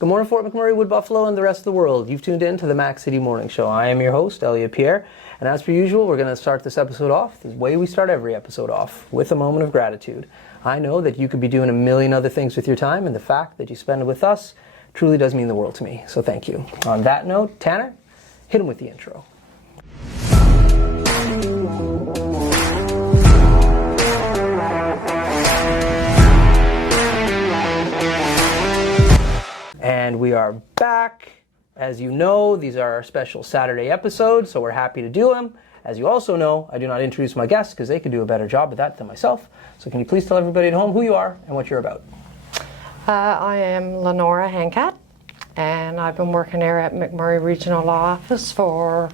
Good morning, Fort McMurray, Wood Buffalo, and the rest of the world. You've tuned in to the Mac City Morning Show. I am your host, Elliot Pierre, and as per usual, we're going to start this episode off the way we start every episode off, with a moment of gratitude. I know that you could be doing a million other things with your time, and the fact that you spend it with us truly does mean the world to me, so thank you. On that note, Tanner, hit him with the intro. And we are back. As you know, these are our special Saturday episodes, so we're happy to do them. As you also know, I do not introduce my guests because they could do a better job of that than myself. So can you please tell everybody at home who you are and what you're about? I am Lenora Hancott, and I've been working here at McMurray Regional Law Office for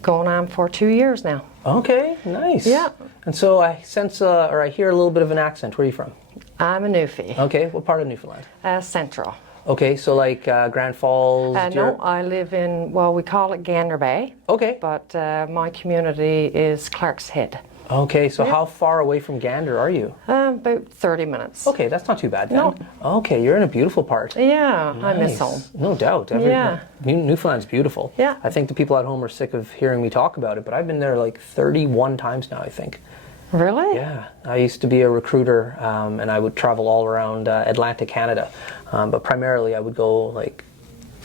going on for 2 years now. Okay, nice. Yeah. And so I sense, or I hear a little bit of an accent. Where are you from? I'm a Newfie. Okay, what part of Newfoundland? Central. Okay, so like Grand Falls? No, I live in, well, we call it Gander Bay. Okay. But my community is Clark's Head. Okay, so how far away from Gander are you? About 30 minutes. Okay, that's not too bad then. No. Okay, you're in a beautiful part. Yeah, Nice. I miss home. No doubt. Newfoundland's beautiful. Yeah. I think the people at home are sick of hearing me talk about it, but I've been there like 31 times now, I think. Really? Yeah, I used to be a recruiter, and I would travel all around Atlantic Canada. But primarily I would go, like,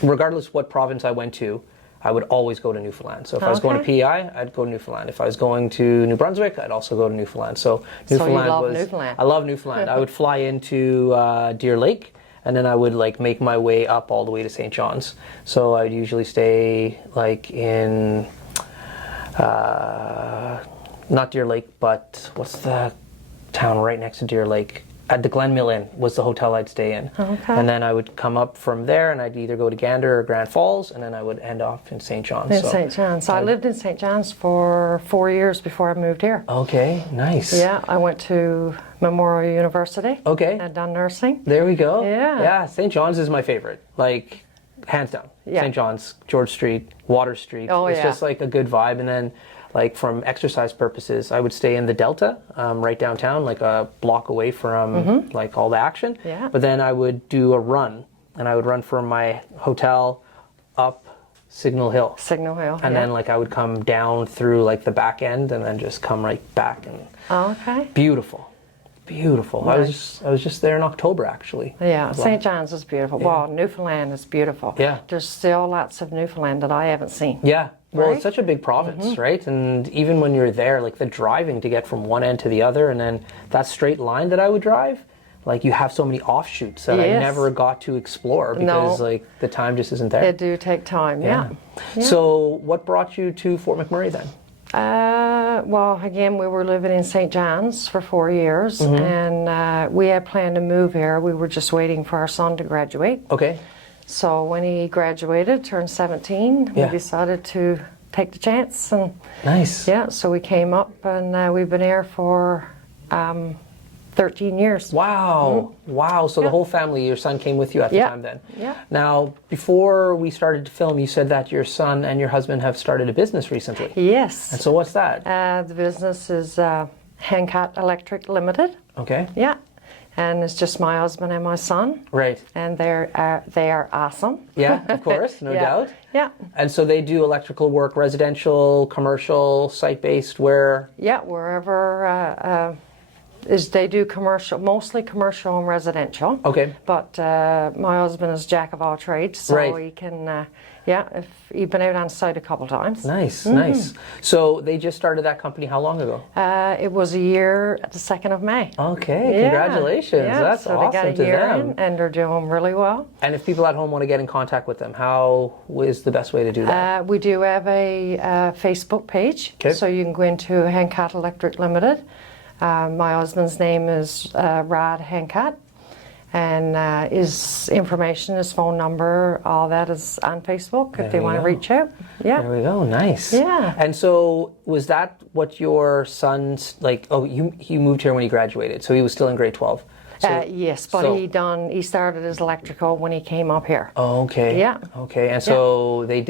regardless what province I went to, I would always go to Newfoundland. So if I was going to PEI, I'd go to Newfoundland. If I was going to New Brunswick, I'd also go to Newfoundland. So Newfoundland you love Newfoundland. I love Newfoundland. I would fly into Deer Lake, and then I would like make my way up all the way to St. John's. So I'd usually stay like in not Deer Lake, but what's the town right next to Deer Lake? At the Glen Mill Inn was the hotel I'd stay in. Okay. And then I would come up from there, and I'd either go to Gander or Grand Falls, and then I would end off in St. John's. In St. John's. So I lived in St. John's for 4 years before I moved here. Okay, nice. Yeah, I went to Memorial University. Okay. And done nursing. There we go. Yeah. Yeah, St. John's is my favorite. Like, hands down. Yeah. St. John's, George Street, Water Street. Oh, it's yeah. just like a good vibe. And then, like, from exercise purposes, I would stay in the Delta, right downtown, like a block away from like all the action. Yeah. But then I would do a run, and I would run from my hotel up Signal Hill. Signal Hill. And then like I would come down through like the back end and then just come right back, and Okay. beautiful. Beautiful. Nice. I was just there in October actually. Yeah, St. John's is beautiful. Yeah. Well, Newfoundland is beautiful. Yeah. There's still lots of Newfoundland that I haven't seen. Yeah. Well, Right? it's such a big province, right? And even when you're there, like the driving to get from one end to the other, and then that straight line that I would drive, like you have so many offshoots that I Yes. never got to explore because No. like the time just isn't there. They do take time, yeah. So what brought you to Fort McMurray then? Well, again, we were living in St. John's for 4 years, and we had planned to move here. We were just waiting for our son to graduate. Okay. So when he graduated, turned 17, Yeah. we decided to take the chance. And Nice. yeah, so we came up, and we've been here for 13 years. Wow. Wow. So the whole family, your son came with you at the Yeah. time then? Yeah. Now, before we started to film, you said that your son and your husband have started a business recently. Yes. And so what's that? The business is Hancott Electric Limited. Okay. Yeah. And it's just my husband and my son. Right. And they are awesome. Yeah, of course, no Yeah. doubt. Yeah. And so they do electrical work, residential, commercial, site-based, where? Yeah, wherever they do commercial, mostly commercial and residential. Okay. But my husband is jack of all trades, so Right. he can, if he's been out on site a couple times. Nice, nice. So they just started that company how long ago? It was a year at the 2nd of May. Okay, Yeah. congratulations. Yeah, That's so awesome they got a to year them. in, and they're doing really well. And if people at home want to get in contact with them, how is the best way to do that? We do have a Facebook page, Okay. so you can go into Hancott Electric Limited. My husband's name is Rod Hancott, and his information, his phone number, all that is on Facebook if they want to reach out. Yeah. There we go. Nice. Yeah. And so was that what your son's, like, he moved here when he graduated, so he was still in grade 12? So, Yes, but he started his electrical when he came up here. Oh, okay. Yeah. Okay, and so he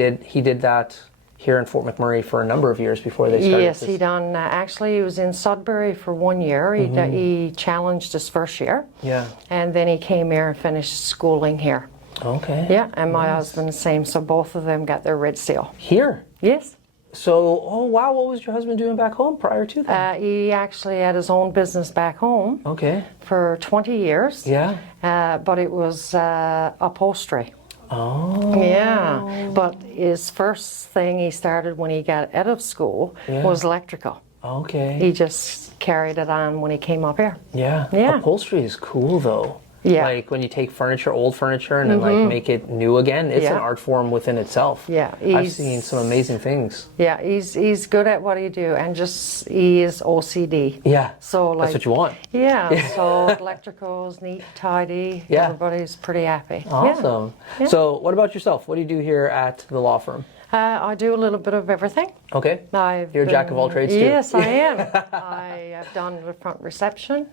did that here in Fort McMurray for a number of years before they started. Yes, he done. Actually, he was in Sudbury for 1 year. He challenged his first year. Yeah. And then he came here and finished schooling here. Okay. Yeah, and my husband the same. So both of them got their red seal. Here? Yes. So, oh wow, what was your husband doing back home prior to that? He actually had his own business back home Okay. for 20 years. Yeah. But it was upholstery. Oh. Yeah. But his first thing he started when he got out of school was electrical. Okay. He just carried it on when he came up here. Yeah. Yeah. Upholstery is cool though. Yeah. Like when you take furniture, old furniture, and then like make it new again, it's an Yeah. art form within itself. Yeah, I've seen some amazing things. Yeah, he's good at what he do, and just he is OCD. Yeah. So like That's what you want. Yeah. So electrical's neat, tidy. Yeah. Everybody's pretty happy. Awesome. Yeah. So what about yourself? What do you do here at the law firm? I do a little bit of everything. Okay. You're a jack of all trades too. Yes, I am. I have done the front reception.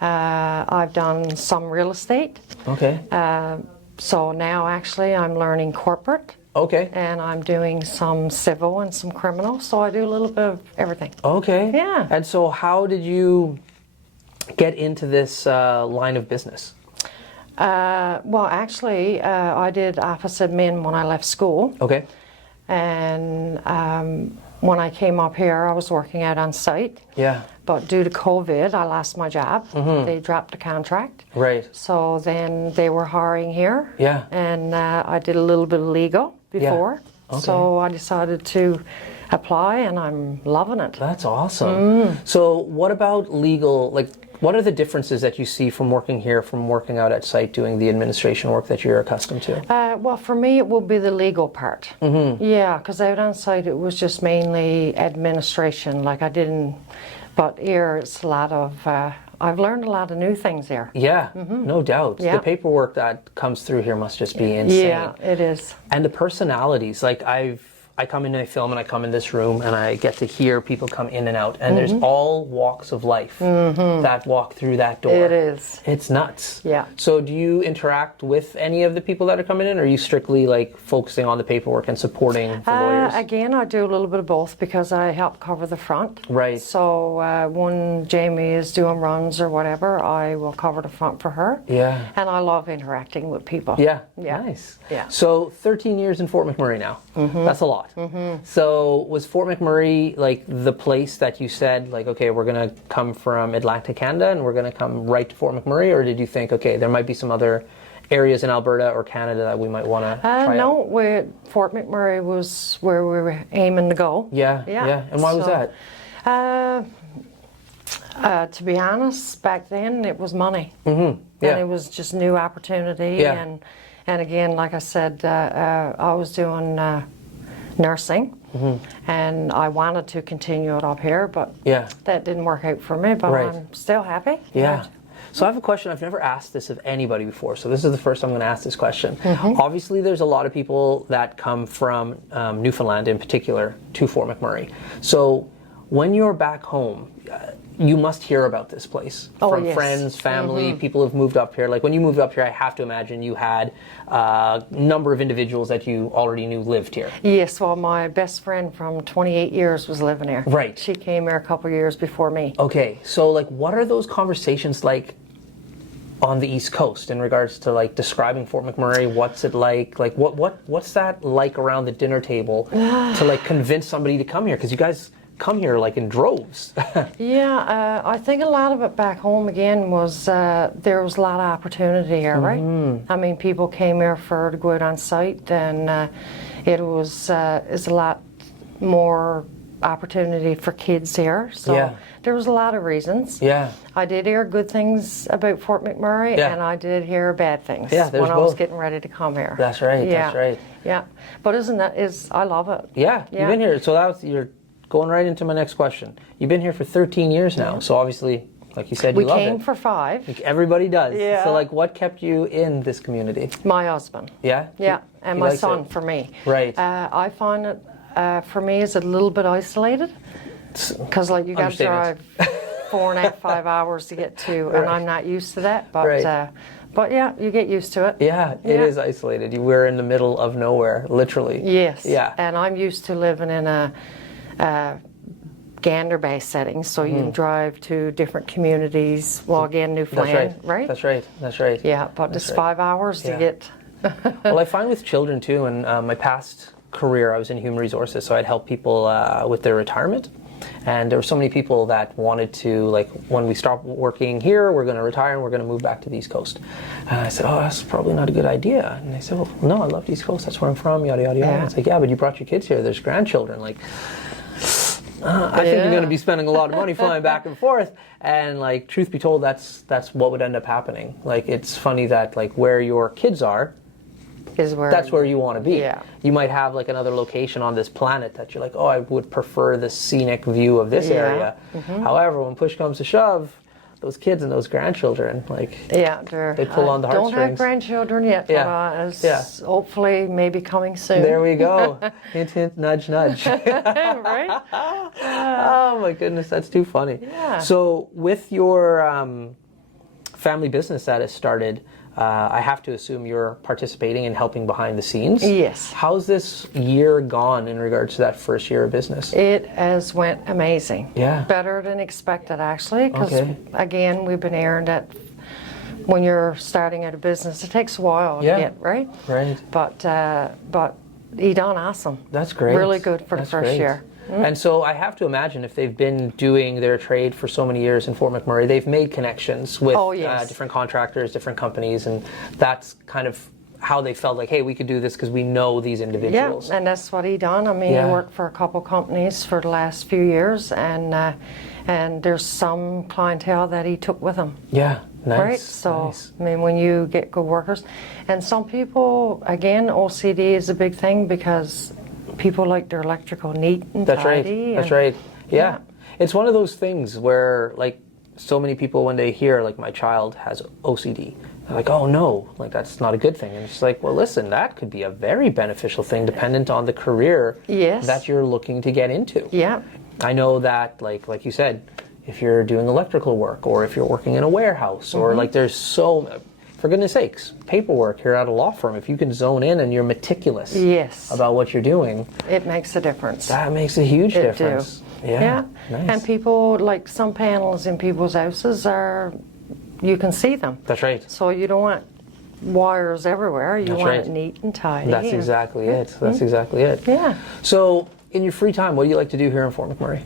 I've done some real estate. Okay. So now actually I'm learning corporate. Okay. And I'm doing some civil and some criminal. So I do a little bit of everything. Okay. Yeah. And so how did you get into this line of business? Well, actually, I did office admin when I left school. Okay. And when I came up here, I was working out on site. Yeah. But due to COVID, I lost my job. They dropped the contract. Right. So then they were hiring here. Yeah. And I did a little bit of legal before. Okay. So I decided to apply, and I'm loving it. That's awesome. So what about legal, like what are the differences that you see from working here, from working out at site doing the administration work that you're accustomed to? Well, for me, it will be the legal part. Yeah, because out on site, it was just mainly administration. Like I didn't, but here it's a lot of, I've learned a lot of new things here. Yeah, no doubt. Yeah. The paperwork that comes through here must just be insane. Yeah, it is. And the personalities, like I come into a film and I come in this room and I get to hear people come in and out, and there's all walks of life that walk through that door. It is. It's nuts. Yeah. So do you interact with any of the people that are coming in, or are you strictly like focusing on the paperwork and supporting the lawyers? Again, I do a little bit of both because I help cover the front. Right. So when Jamie is doing runs or whatever, I will cover the front for her. Yeah. And I love interacting with people. Yeah. Yeah. Nice. Yeah. So 13 years in Fort McMurray now. That's a lot. So was Fort McMurray like the place that you said, like, okay, we're going to come from Atlantic Canada and we're going to come right to Fort McMurray? Or did you think, okay, there might be some other areas in Alberta or Canada that we might want to try No, out? Fort McMurray was where we were aiming to go. Yeah. And why was that? To be honest, back then it was money. Yeah. And it was just new opportunity. Yeah. And again, like I said, I was doing nursing, and I wanted to continue it up here, but that didn't work out for me, but Right. I'm still happy. Yeah. So I have a question. I've never asked this of anybody before, so this is the first I'm going to ask this question. Obviously, there's a lot of people that come from Newfoundland in particular to Fort McMurray. So when you're back home, you must hear about this place from yes. friends, family, people who've moved up here. Like when you moved up here, I have to imagine you had a number of individuals that you already knew lived here. Yes, well, my best friend from 28 years was living here. Right. She came here a couple years before me. Okay, so like what are those conversations like on the East Coast in regards to like describing Fort McMurray? What's it like? Like what's that like around the dinner table to like convince somebody to come here? Because you guys come here like in droves. Yeah, I think a lot of it back home again was there was a lot of opportunity here, right? I mean, people came here to go out on site, and it was it's a lot more opportunity for kids here. So there was a lot of reasons. Yeah. I did hear good things about Fort McMurray, and I did hear bad things when I was getting ready to come here. That's right. Yeah. That's right. Yeah, but I love it. Yeah. You've been here. So you're going right into my next question. You've been here for 13 years now, so obviously, like you said, you love it. We came for 5. Like everybody does. Yeah. So, like, what kept you in this community? My husband. Yeah? Yeah, and my son for me. Right. I find it, for me, is a little bit isolated, because, like, you got to drive 4.5, 5 hours to get to, and I'm not used to that, but yeah, you get used to it. Yeah, it is isolated. We're in the middle of nowhere, literally. Yes. Yeah. And I'm used to living in a gander-based setting, so you can drive to different communities. Well, again, Newfoundland, right? That's right. Yeah, but it's 5 hours to get Well, I find with children too, and my past career, I was in human resources, so I'd help people with their retirement. And there were so many people that wanted to, like, when we stop working here, we're going to retire and we're going to move back to the East Coast. And I said, oh, that's probably not a good idea. And they said, well, no, I love the East Coast. That's where I'm from, yada, yada, yada. Yeah. It's like, yeah, but you brought your kids here. There's grandchildren. Like, I think you're going to be spending a lot of money flying back and forth. And, like, truth be told, that's what would end up happening. Like, it's funny that, like, where your kids are, that's where you want to be. Yeah. You might have like another location on this planet that you're like, oh, I would prefer the scenic view of this area. However, when push comes to shove, those kids and those grandchildren, like, they pull on the heartstrings. Don't have grandchildren yet, but hopefully maybe coming soon. There we go. Hint, hint, nudge, nudge. Right? Oh my goodness, that's too funny. Yeah. So with your family business that has started, I have to assume you're participating and helping behind the scenes. Yes. How's this year gone in regards to that first year of business? It has went amazing. Yeah. Better than expected, actually, because, again, we've been airing that when you're starting out a business, it takes a while to get, right? Right. But he done awesome. That's great. Really good for the first year. And so I have to imagine if they've been doing their trade for so many years in Fort McMurray, they've made connections with different contractors, different companies, and that's kind of how they felt like, hey, we could do this because we know these individuals. Yeah, and that's what he done. I mean, he worked for a couple companies for the last few years, and there's some clientele that he took with him. Yeah, nice. Right? So, nice. I mean, when you get good workers, and some people, again, OCD is a big thing because people like their electrical neat and tidy. That's right. Yeah. It's one of those things where, like, so many people, when they hear, like, my child has OCD, they're like, oh no, like, that's not a good thing. And it's like, well, listen, that could be a very beneficial thing dependent on the career that you're looking to get into. Yeah. I know that, like you said, if you're doing electrical work or if you're working in a warehouse or, like, there's so... For goodness sakes, paperwork here at a law firm, if you can zone in and you're meticulous about what you're doing, it makes a difference. That makes a huge difference. Yeah. Nice. And people, like, some panels in people's houses you can see them. That's right. So you don't want wires everywhere. You want it neat and tidy. That's exactly it. That's exactly it. Yeah. So in your free time, what do you like to do here in Fort McMurray?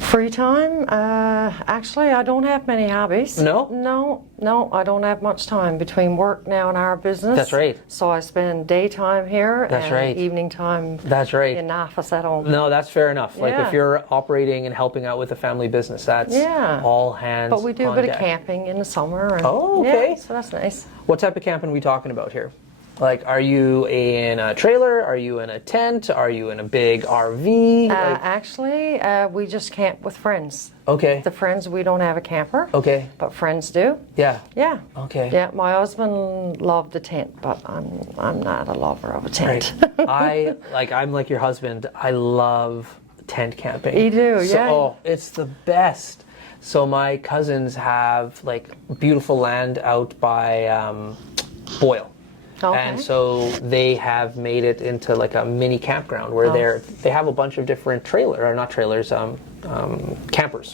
Free time? Actually, I don't have many hobbies. No? No, I don't have much time between work now and our business. That's right. So I spend daytime here and evening time in the office at home. No, that's fair enough. Like, if you're operating and helping out with a family business, that's all hands on deck. But we do a bit of camping in the summer. And, okay. Yeah, so that's nice. What type of camping are we talking about here? Like, are you in a trailer? Are you in a tent? Are you in a big RV? Actually, we just camp with friends. Okay. The friends, we don't have a camper. Okay. But friends do. Yeah. Yeah. Okay. Yeah, my husband loved the tent, but I'm not a lover of a tent. Right. I'm like your husband. I love tent camping. You do, yeah. Oh, it's the best. So my cousins have, like, beautiful land out by Boyle. Okay. And so they have made it into like a mini campground where they have a bunch of different campers.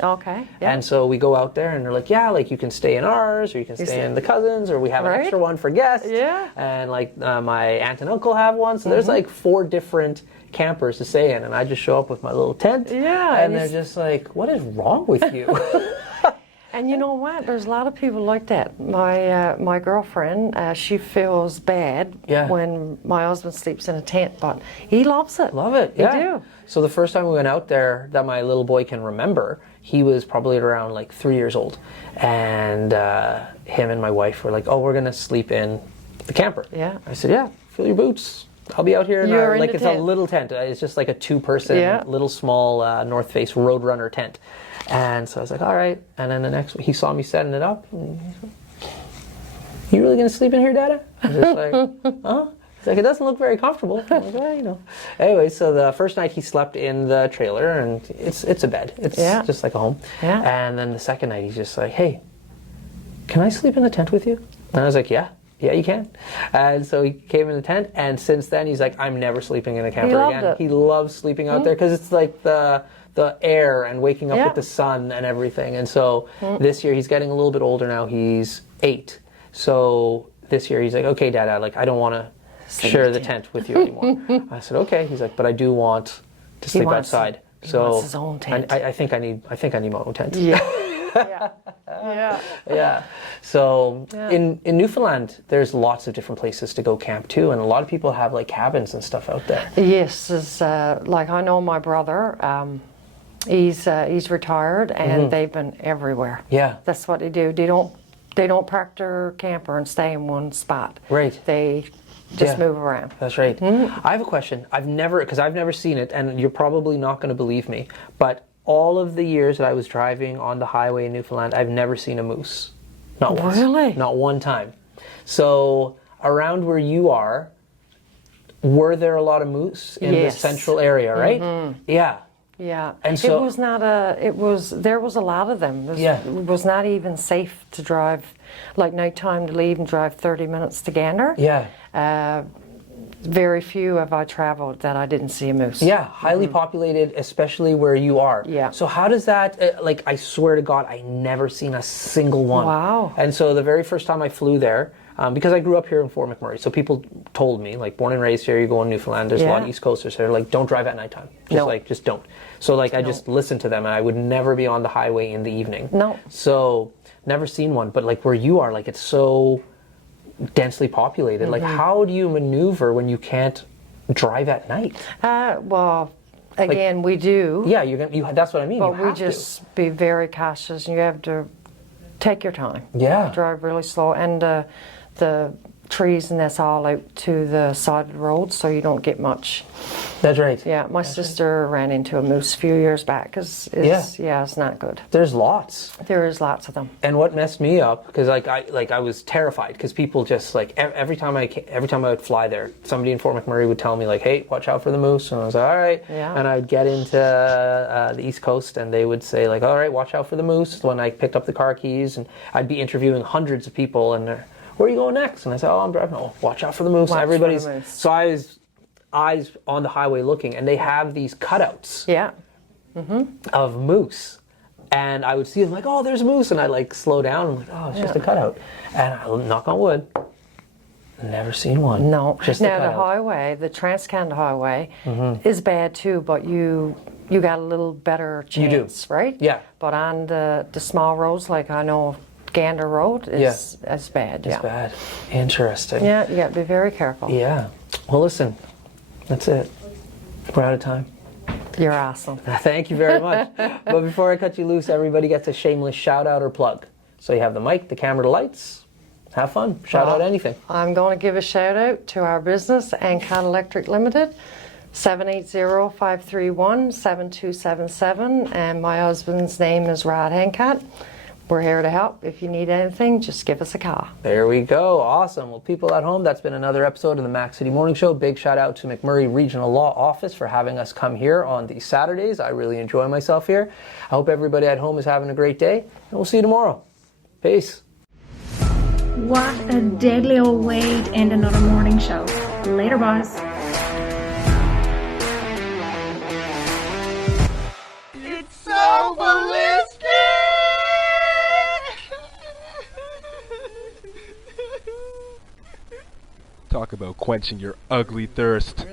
Okay. Yeah. And so we go out there and they're like, yeah, like, you can stay in ours, or you can stay in the cousins, or we have an extra one for guests. Yeah. And like my aunt and uncle have one. So there's like 4 different campers to stay in, and I just show up with my little tent. Yeah. And they're just like, what is wrong with you? And you know what? There's a lot of people like that. My girlfriend, she feels bad when my husband sleeps in a tent, but he loves it. Love it, yeah. He do. So the first time we went out there that my little boy can remember, he was probably around like 3 years old. And him and my wife were like, oh, we're going to sleep in the camper. Yeah. I said, yeah, fill your boots. I'll be out here in it's a little tent. It's just like a 2-person, little small North Face Roadrunner tent. And so I was like, all right. And then the next week, he saw me setting it up. And he's like, you really going to sleep in here, Dada? I was just like, huh? He's like, it doesn't look very comfortable. I was like, well, you know. Anyway, so the first night he slept in the trailer, and it's a bed. It's just like a home. Yeah. And then the second night he's just like, hey, can I sleep in the tent with you? And I was like, yeah, you can. And so he came in the tent, and since then he's like, I'm never sleeping in a camper again. He loves sleeping out there because it's like the air and waking up with the sun and everything. And so this year, he's getting a little bit older now. He's 8. So this year he's like, okay, Dad, like I don't want to share the tent with you anymore. I said, okay. He's like, but I do want to sleep outside. He wants his own tent. I think I need my own tent. Yeah. Yeah. Yeah. So in Newfoundland, there's lots of different places to go camp too, and a lot of people have like cabins and stuff out there. Yes, like I know my brother. He's retired, and they've been everywhere. Yeah. That's what they do. They don't park their camper and stay in one spot. Right. They just move around. That's right. I have a question. I've never seen it, and you're probably not going to believe me, but all of the years that I was driving on the highway in Newfoundland, I've never seen a moose. Not once. Really? Not one time. So around where you are, were there a lot of moose in the central area, right? Yeah. Yeah, and so there was a lot of them. It was not even safe to drive, like nighttime to leave and drive 30 minutes to Gander. Yeah. Very few have I traveled that I didn't see a moose. Yeah, highly populated, especially where you are. Yeah. So how does that, like, I swear to God, I never seen a single one. Wow. And so the very first time I flew there, because I grew up here in Fort McMurray, so people told me, like, born and raised here, you go in Newfoundland, there's a lot of East Coasters here, like, don't drive at nighttime. Just don't. So, like, I just listened to them, and I would never be on the highway in the evening. No. So, never seen one. But, like, where you are, like, it's so densely populated. Like, how do you maneuver when you can't drive at night? Well, again, like, we do. Yeah, that's what I mean. But we just be very cautious, and you have to take your time. Yeah. Drive really slow, and the trees and that's all out to the side of the road, so you don't get much. That's right. Yeah, my sister ran into a moose a few years back because it's not good. There's lots. There is lots of them. And what messed me up, because I was terrified, because people just like every time I would fly there, somebody in Fort McMurray would tell me like, hey, watch out for the moose, and I was like, all right. Yeah. And I'd get into the East Coast, and they would say like, all right, watch out for the moose. When I picked up the car keys, and I'd be interviewing hundreds of people, and where are you going next? And I said, oh, I'm driving. Oh, watch out for the moose. Everybody's so I was eyes on the highway looking, and they have these cutouts of moose, and I would see them like, oh, there's a moose, and I like slow down. I'm like, oh, it's just a cutout, and I knock on wood, never seen one. No, just now the highway, the Trans-Canada Highway, is bad too, but you got a little better chance, right? Yeah. But on the small roads, like I know Gander Road is bad. It's bad. Interesting. Yeah, you got to be very careful. Yeah. Well, listen, that's it. We're out of time. You're awesome. Thank you very much. But before I cut you loose, everybody gets a shameless shout out or plug. So you have the mic, the camera, the lights. Have fun. Shout out anything. I'm going to give a shout out to our business, Hancott Electric Limited, 780-531-7277, and my husband's name is Rod Hancott. We're here to help. If you need anything, just give us a call. There we go. Awesome. Well, people at home, that's been another episode of the Mac City Morning Show. Big shout out to McMurray Regional Law Office for having us come here on these Saturdays. I really enjoy myself here. I hope everybody at home is having a great day, and we'll see you tomorrow. Peace. What a deadly old way to end another morning show. Later, boys. It's so ballistic! Talk about quenching your ugly thirst.